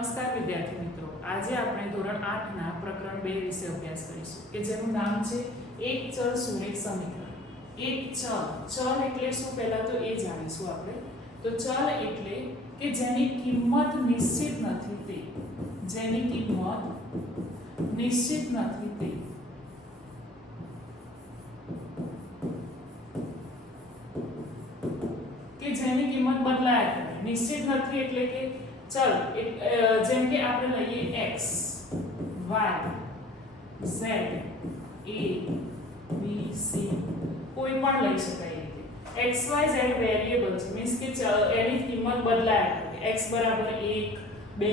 નમસ્કાર વિદ્યાર્થી મિત્રો, આજે આપણે ધોરણ 8 ના પ્રકરણ 2 વિશે અભ્યાસ કરીશું કે જેનું નામ છે એક ચલ સુરેખ સમીકરણ. એક ચલ એટલે શું પહેલા તો એ જાણીશું આપણે. તો ચલ એટલે કે જેની કિંમત નિશ્ચિત નથી તે, જેની કિંમત નિશ્ચિત નથી તે. કે જેની કિંમત બદલાયા કરે. નિશ્ચિત નથી એટલે કે ચલ જેમ કે આપણે લઈએ x y z a b c કોઈ પણ લઈ શકાય. x y z વેરિયેબલ છે, મીન્સ કે એની કિંમત બદલાયા કરે. x બરાબર 1 2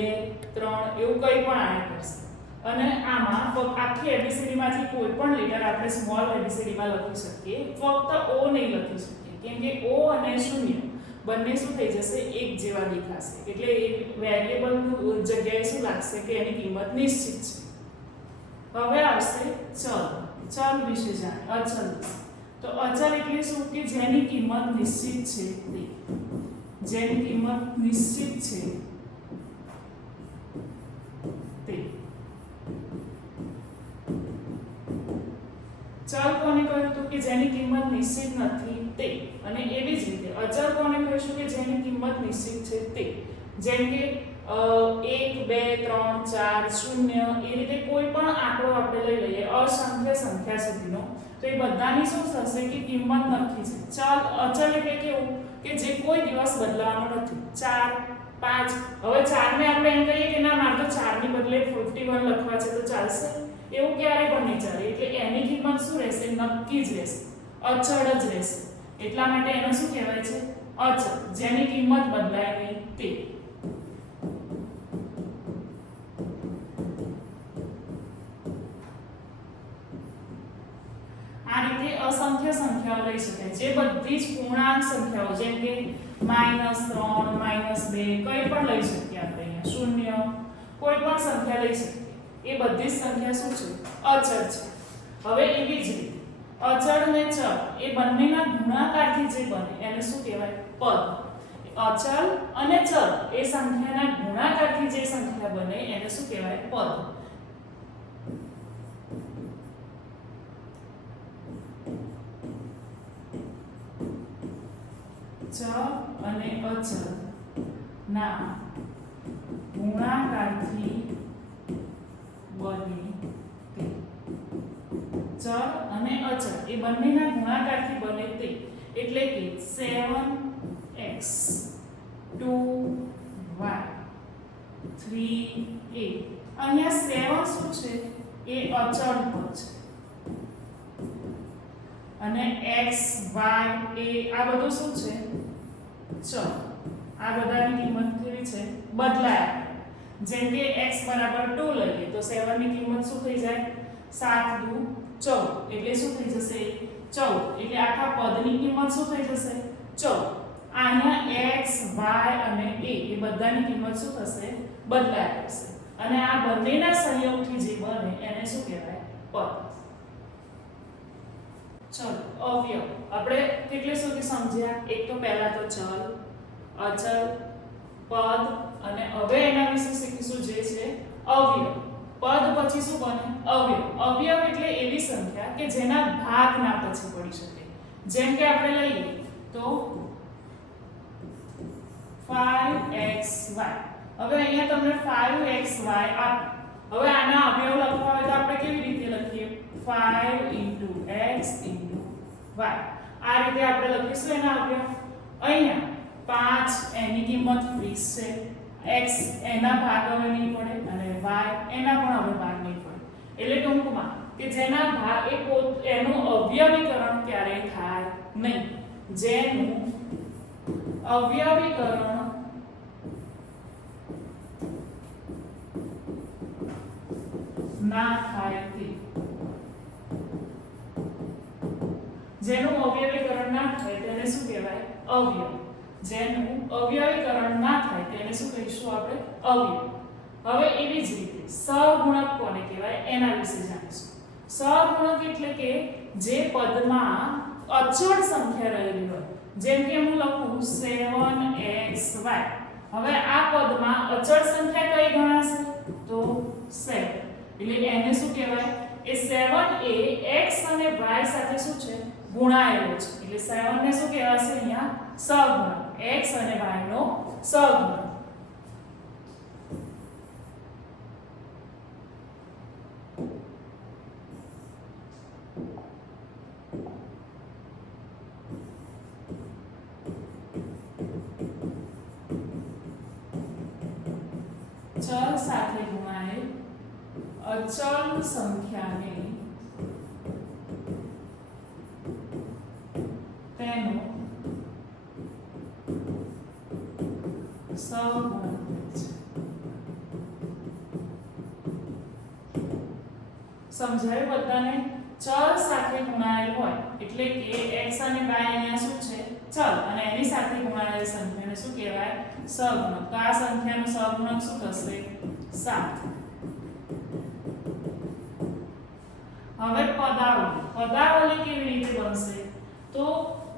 3 એવું કંઈ પણ આયા કરશે. અને આમાં આખી એબીસીડી માંથી કોઈ પણ લેટર આપણે સ્મોલ એબીસીડી માં લખી શકીએ, ફક્ત o નહીં લખી શકીએ કેમ કે o અને 0 બંને શું થઈ જશે, એક જેવા દેખાશે. એટલે એ વેરિયેબલ નું જગ્યાએ શું લાગશે કે એની કિંમત નિશ્ચિત છે. હવે આવશે ચલ વિશે જાણીએ. અચલ. તો અચલ એટલે શું કે જેની કિંમત નિશ્ચિત છે તે, જેની કિંમત નિશ્ચિત છે તે. ચલ કોને કહ્યું તો કે જેની કિંમત નિશ્ચિત નથી તે. અને એવી જ રીતે અચળ કોને કહીશું કે જેની કિંમત નિશ્ચિત છે તે. જેમ કે 1 2 3 4 0 એ રીતે કોઈ પણ આંકડો આપણે લઈ લઈએ અસંખ્ય સંખ્યા સુધીનો, તો એ બધાની શું થશે કે કિંમત નક્કી છે. ચલ અચળ એટલે કેવું કે જે કોઈ દિવસ બદલાવાનો નથી. 4 5 હવે 4 ને આપણે એમ કહીએ કે ના મારે તો 4 ની બદલે 51 લખવા છે તો ચાલશે, એવું ક્યારે પણ નહીં ચાલે. એટલે એની કિંમત શું રહેશે, નક્કી જ રહેશે, અચળ જ રહેશે. એટલા માટે એને શું કહેવાય છે, અચળ, જેની કિંમત બદલાય નહીં તે. આ રીતે અસંખ્ય સંખ્યાઓ લઈ શકાય, જે બધી જ પૂર્ણાંક સંખ્યાઓ જેમ કે -3 -2 કંઈ પણ લઈ શકીએ આપણે. અહીંયા 0 કોઈ પણ સંખ્યા લઈ શકીએ. એ બધી જ સંખ્યા શું છે, અચળ છે. હવે એવી જ રીતે અચળ ને ચલ એ બંનેના ગુણાકારથી જે બને એને શું કહેવાય, પદ. અચળ અને ચલ એ સંખ્યાના ગુણાકારથી જે સંખ્યા બને એને શું કહેવાય, પદ. ચલ અને અચળ ના ગુણાકારથી બને તે. ચલ અને અચળ એ બંનેના ગુણાકારથી બને તે એટલે કે 7x 2y 3a. અહીંયા 7 શું છે, એ અચળ પદ છે. અને x y a આ બધું શું છે, ચલ. આ બધાની કિંમત કેવી છે, બદલાય. જેમ કે x બરાબર 2 લઈએ તો 7 ની કિંમત શું થઈ જાય, 7 દુ 14 એટલે શું થઈ જશે, 14. એટલે આખા પદની કિંમત શું થઈ જશે, 14. અહીંયા x y અને a એ બધાની કિંમત શું થશે, બદલાય થશે. અને આ બંનેના સંયોગથી જે બને એને શું કહેવાય, પદ. ચલો અવયવ આપણે કેટલે સુધી સમજ્યા, એક તો પહેલા તો ચલ, અચલ, પદ અને હવે એના વિશે શીખીશું જે છે અવયવ. પદ પછી શું બને, અવયવ. અવયવ એટલે એવી સંખ્યા કે જેના ભાગ ના પછી પડી શકે. જેમ કે આપણે લઈએ તો 5xy. હવે અહીંયા તમને 5xy આપ. હવે આના અવયવ લખવા હોય તો આપણે કેવી રીતે લખીએ, 5 * x * y. આ રીતે આપણે લખીશું એના અવયવ. અહીંયા 5 એની કિંમત 20 છે, x એના ભાગ હવે નહીં પડે અને y એના પણ હવે ભાગ નહીં પડે. એટલે ટૂંકમાં કે જેના ભાગ એનું અવયવીકરણ ક્યારેય થાય નહીં. જેનું અવયવીકરણ ના થાય તે. જેનું અવયવીકરણ ના થાય તેને શું કહેવાય, અવયવ. જેનું અવયવીકરણ ના થાય તેને શું કહીશું આપણે, અવયવ. હવે એવી જ રીતે સહગુણક કોને કહેવાય એના વિશે જાણીશું. સહગુણક એટલે કે જે પદમાં અચળ સંખ્યા રહેલી હોય. જેમ કે હું લખું 7xy હવે આ પદમાં અચળ સંખ્યા કઈ ગણાશે તો 7 એટલે એને શું કહેવાય એ 7 એ x અને y સાથે શું છે ગુણાયેલો છે એટલે 7 ને શું કહેવાશે અહીંયા સહગુણક x અને y નો સહગુણક ચલ સાથે ગુણાયેલ અચળ સંખ્યાને તેનો સહગુણક છે સમજાયું બધાને ચલ સાથે ગુણાયેલ હોય એટલે કે x અને y અહીંયા શું છે ચલ અને એની સાથે ગુણાયેલ સંખ્યાને શું કહેવાય સહગુણક તો આ સંખ્યાનો સહગુણક શું થશે 7 હવે પદાવલી કેવી રીતે બનશે તો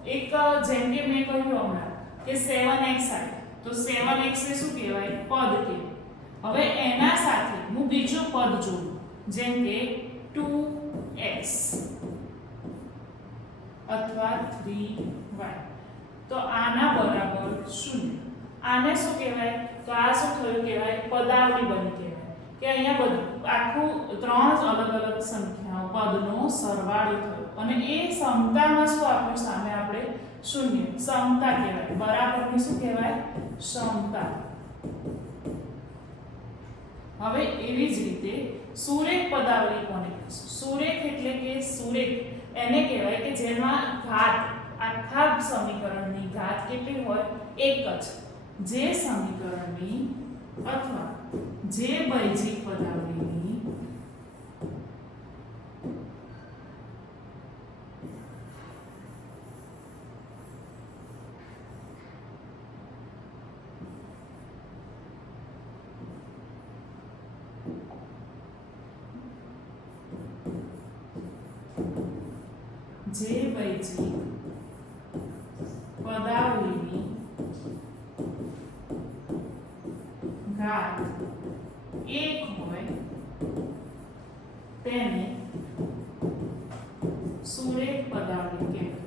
એક જેમ કે મેં કહ્યું હમણાં કે 7x આવે તો 7x એ શું કહેવાય પદ કહેવાય હવે એના સાથે હું બીજું પદ જોડું જેમ કે 2x અથવા 3y તો આના બરાબર 0 આને શું કહેવાય તો આ શું થયું કહેવાય પદાવલી બની કહેવાય કે અહીંયા બધું આખું ત્રણ અલગ અલગ સંખ્યાઓ પદનો સરવાળો થયો અને એ સમતામાં શું આપ્યું સામે આપણે 0 સમતા કહેવાય બરાબરની શું કહેવાય સમતા હવે એવી જ રીતે સુરેખ પદાવલી કોને કહીશું સુરેખ એટલે કે સુરેખ એને કહેવાય કે જેમાં ઘાત આખા સમીકરણની ઘાત કેટલી હોય એક જ જે સમીકરણની અથવા જે બૈજિક પદાવલીની ઘાત એક હોય તેને સુરેખ પદાવલી કહેવાય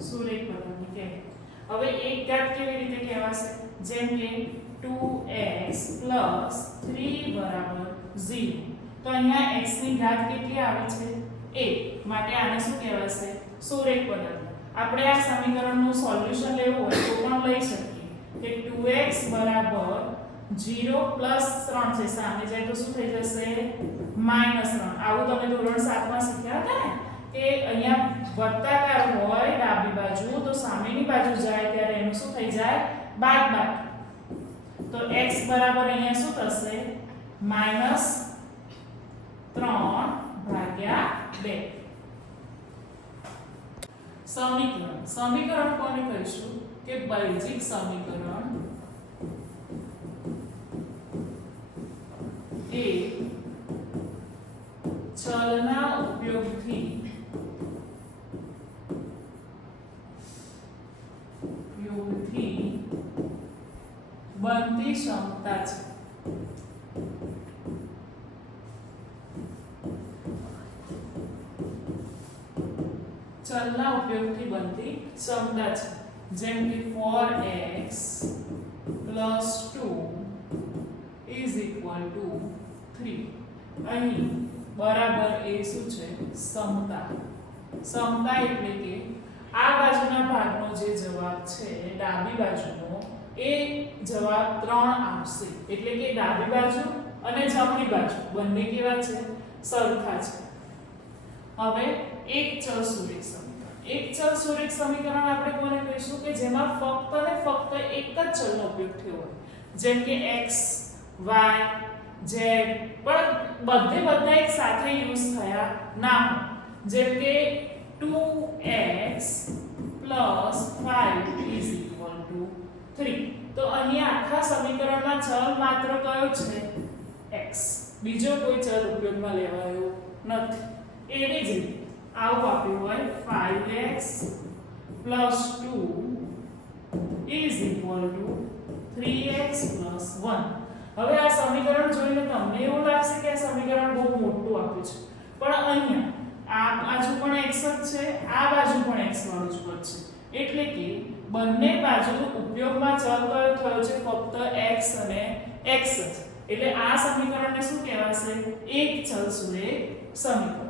સુરેખ પદાવલી કહેવાય હવે એક ઘાત કેવી રીતે કહેવાશે જેમ કે 2x + 3 બરાબર 0 તો અહીંયા x ની ઘાત કેટલી આવે છે 1 માટે આને શું કહેવાશે સુરેખ પદાવલી આપણે આ સમીકરણનું સોલ્યુશન લેવું હોય તો પણ લઈ શકીએ કે 2x બરાબર 0 + 3 છે સામે જાય તો શું થઈ જશે -3 આવું તમે ધોરણ 7 માં શીખ્યા હતા ને કે અહીંયા વર્તાકાર હોય ડાબી બાજુ તો સામેની બાજુ જાય ત્યારે એનું શું થઈ જાય બાદબાકી તો x બરાબર અહીંયા શું થશે -3/2 સમીકરણ કોને કહીશું કે બૈજિક સમીકરણ એ ચલના ઉપયોગથી બનતી ક્ષમતા છે ચલના ઉપયોગથી બનતી ક્ષમતા છે જેમ કે 4x + 2 = 3 અહીં બરાબર એ શું છે સમતા એટલે કે આ બાજુના ભાગનો જે જવાબ છે ડાબી બાજુનો એ જવાબ 3 આવશે એટલે કે ડાબી બાજુ અને જમણી બાજુ બંને કેવા છે સરખા છે હવે એક ચલ સુરેખ સમીકરણ આપણે કોને કહીશું કે જેમાં ફક્ત અને ફક્ત એક જ ચલનો ઉપયોગ થયો હોય જેમ કે x y z પણ બધા એક સાથે યુઝ થયા ના હોય જેમ કે 2x + 5 = 3 તો અહીં આખા સમીકરણમાં ચલ માત્ર કયો છે x બીજો કોઈ ચલ ઉપયોગમાં લેવાયો નથી એવી જ રીતે આવું આપ્યું હોય 5x plus 2 is equal to 3x plus 1. હવે આ સમીકરણ જોઈને તમને એવું લાગશે કે આ સમીકરણ બહુ મોટું આપ્યું છે, પણ અહીંયા આ બાજુ પણ x જ છે, આ બાજુ પણ x વાળું જ પદ છે, એટલે કે બંને બાજુ ઉપયોગમાં ચલ કયો થયો છે? ફક્ત x અને x જ. એટલે આ સમીકરણને શું કહેવાશે? એક ચલ સુરેખ સમીકરણ.